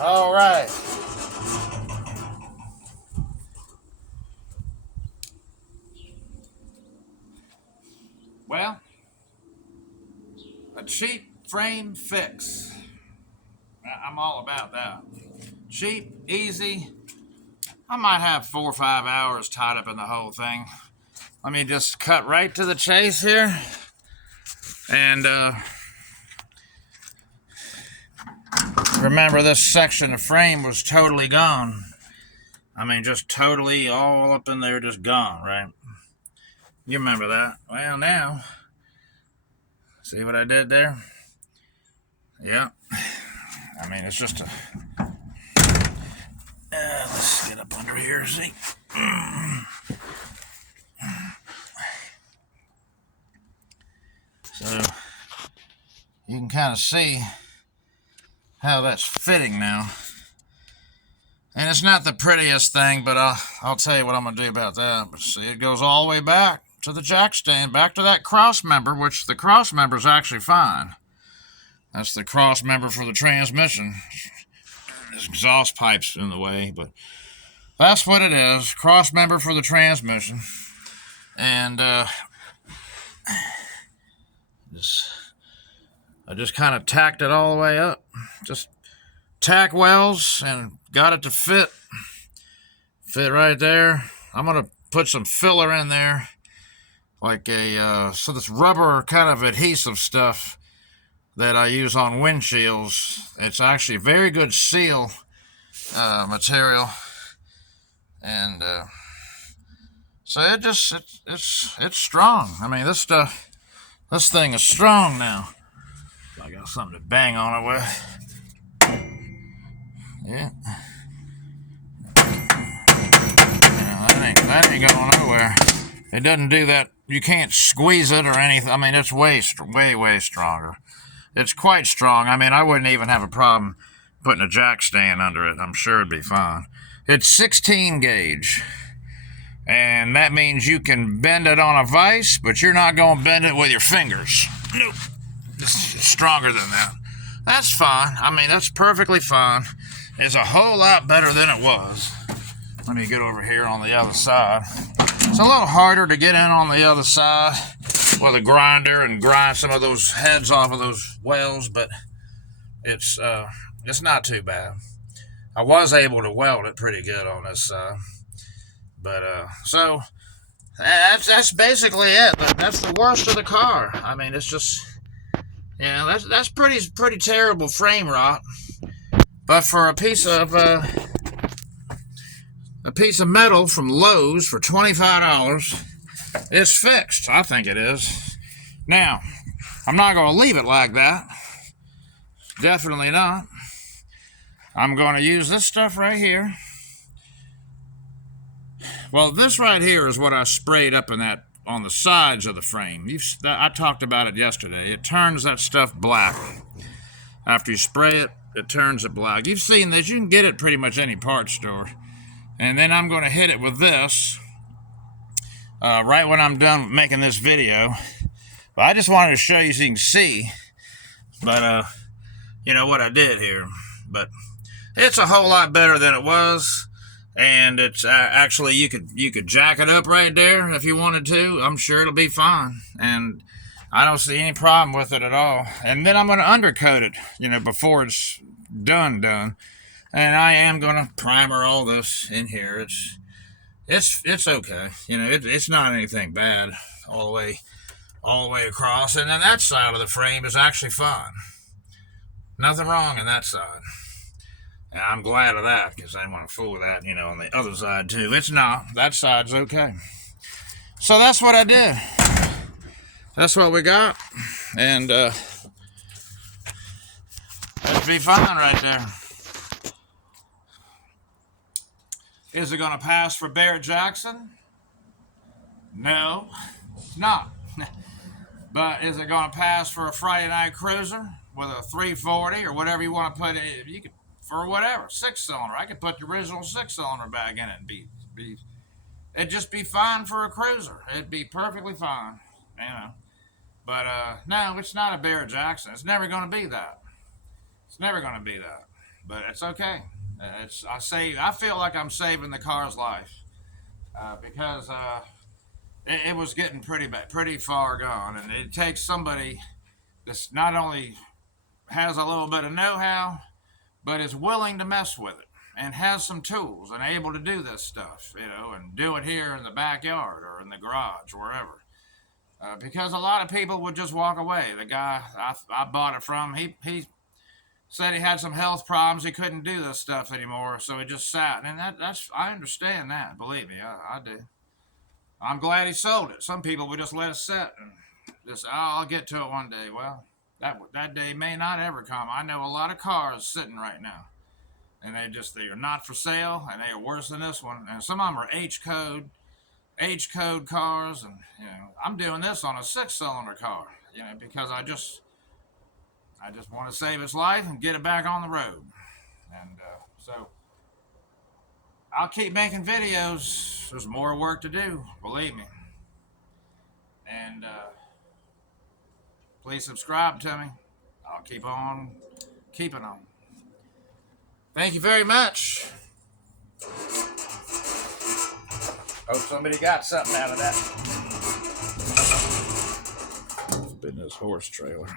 All right. Well, a cheap frame fix. I'm all about that. Cheap, easy. I might have 4 or 5 hours tied up in the whole thing. Let me just cut right to the chase here. And remember, this section of frame was totally gone. I mean, just totally all up in there, just gone, right? You remember that. Well, now, see what I did there? Yeah. I mean, it's just a... let's get up under here, see? So, you can kind of see how that's fitting now. And it's not the prettiest thing, but I'll tell you what I'm going to do about that. But see, it goes all the way back to the jack stand, back to that cross member, which the cross member is actually fine. That's the cross member for the transmission. This exhaust pipe's in the way, but that's what it is. Cross member for the transmission. And I just kind of tacked it all the way up. Just tack welds and got it to fit right there. I'm gonna put some filler in there, like a so this rubber kind of adhesive stuff that I use on windshields. It's actually very good seal material, and so it's strong. I mean, this thing is strong now. I got something to bang on it with. Yeah. That ain't going nowhere. It doesn't do that. You can't squeeze it or anything. I mean, it's way stronger. It's quite strong. I mean, I wouldn't even have a problem putting a jack stand under it. I'm sure it'd be fine. It's 16 gauge. And that means you can bend it on a vise, but you're not going to bend it with your fingers. Nope. It's stronger than that. That's fine. I mean, that's perfectly fine. It's a whole lot better than it was. Let me get over here on the other side. It's a little harder to get in on the other side with a grinder and grind some of those heads off of those welds, but it's not too bad. I was able to weld it pretty good on this side. But so that's basically it. But that's the worst of the car. I mean, it's just, yeah, that's pretty terrible frame rot. But for a piece of metal from Lowe's for $25, it's fixed. I think it is. Now, I'm not going to leave it like that. Definitely not. I'm going to use this stuff right here. Well, this right here is what I sprayed up in that on the sides of the frame. I talked about it yesterday. It turns that stuff black. After you spray it, it turns it black. You've seen this. You can get it pretty much any parts store. And then I'm going to hit it with this right when I'm done making this video. But I just wanted to show you so you can see. But you know what I did here. But it's a whole lot better than it was. And it's actually, you could jack it up right there if you wanted to. I'm sure it'll be fine. And I don't see any problem with it at all. And then I'm going to undercoat it, before it's done. And I am going to primer all this in here. It's okay. It's not anything bad all the way across. And then that side of the frame is actually fine. Nothing wrong on that side. And I'm glad of that, because I didn't want to fool with that, on the other side too. It's not. That side's okay. So that's what I did. That's what we got. And that'd be fine right there. Is it going to pass for Barrett Jackson? No, it's not. But is it going to pass for a Friday night cruiser with a 340 or whatever you want to put it? You could, for whatever, 6-cylinder. I could put the original 6-cylinder back in it and it'd just be fine for a cruiser. It'd be perfectly fine, But no, it's not a Barrett Jackson. It's never going to be that. It's never going to be that. but it's okay. I feel like I'm saving the car's life because it was getting pretty bad, pretty far gone, and it takes somebody that's not only has a little bit of know-how, but is willing to mess with it and has some tools and able to do this stuff, and do it here in the backyard or in the garage, wherever. Because a lot of people would just walk away. The guy I bought it from, he said he had some health problems. He couldn't do this stuff anymore, so he just sat. And that's I understand that. Believe me, I do. I'm glad he sold it. Some people would just let it sit and just, oh, I'll get to it one day. Well, that day may not ever come. I know a lot of cars sitting right now, and they are not for sale, and they are worse than this one. And some of them are H code cars, and I'm doing this on a 6-cylinder car, because I just want to save its life and get it back on the road, and so I'll keep making videos. There's more work to do, believe me, and please subscribe to me. I'll keep on keeping on. Thank you very much. Hope somebody got something out of that. It's been this horse trailer.